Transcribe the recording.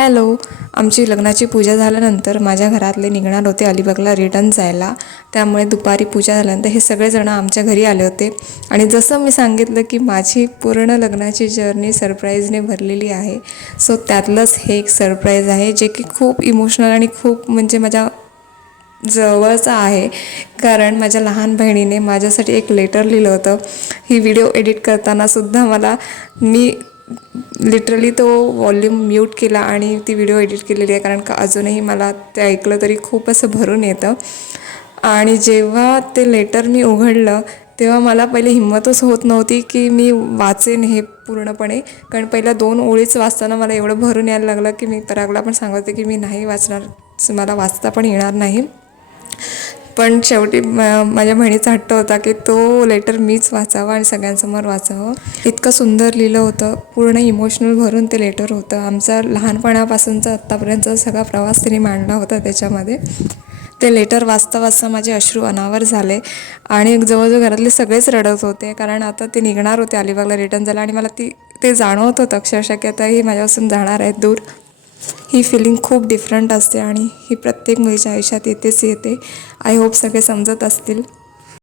Hello. आमची लग्नाची पूजा झाल्यानंतर माझ्या घरातले निघणार होते अलिबागला रिटर्न जायला. त्यामुळे दुपारी पूजा झाल्यानंतर हे सगळेजण आमच्या घरी आले होते. आणि जसं मी सांगितलं की माझी पूर्ण लग्नाची जर्नी सरप्राईजने भरलेली आहे. सो त्यातलंच हे एक सरप्राईज आहे जे की खूप इमोशनल आणि खूप म्हणजे माझ्या जवळचं आहे. कारण माझ्या लहान बहिणीने माझ्यासाठी एक लेटर लिहिलं होतं. ही व्हिडिओ एडिट करतानासुद्धा मी लिटरली तो वॉल्यूम म्यूट केला आणि ती व्हिडिओ एडिट केलेली आहे. कारण का अजूनही मला ते ऐकलं तरी खूप असं भरून येतं. आणि जेव्हा ते लेटर मी उघडलं तेव्हा मला पहिले हिंमतच होत नव्हती की मी वाचेन हे पूर्णपणे. कारण पहिल्या 2 ओळीच वाचताना मला एवढं भरून यायला लागलं की मी परागला पण सांगते की मी नाही वाचणार, मला वाचता पण येणार नाही. पण शेवटी माझ्या बहिणीचा हट्ट होता की तो लेटर मीच वाचावा आणि सगळ्यांसमोर वाचावं. इतकं सुंदर लिहिलं होतं, पूर्ण इमोशनल भरून ते लेटर होतं. आमचा लहानपणापासूनचा आत्तापर्यंतचा सगळा प्रवास तिने मांडला होता त्याच्यामध्ये. ते लेटर वाचता वाचता माझे अश्रू अनावर झाले आणि जवळजवळ घरातले सगळेच रडत होते. कारण आता ते निघणार होते अलिबागला रिटर्न झालं आणि मला ते जाणवत होतं अक्षरशः की आता ही माझ्यापासून जाणार आहेत दूर. ही फिलिंग खूप डिफरंट असते आणि ही प्रत्येक मुलीच्या आयुष्यात येते. आय होप सगळे समजत असतील.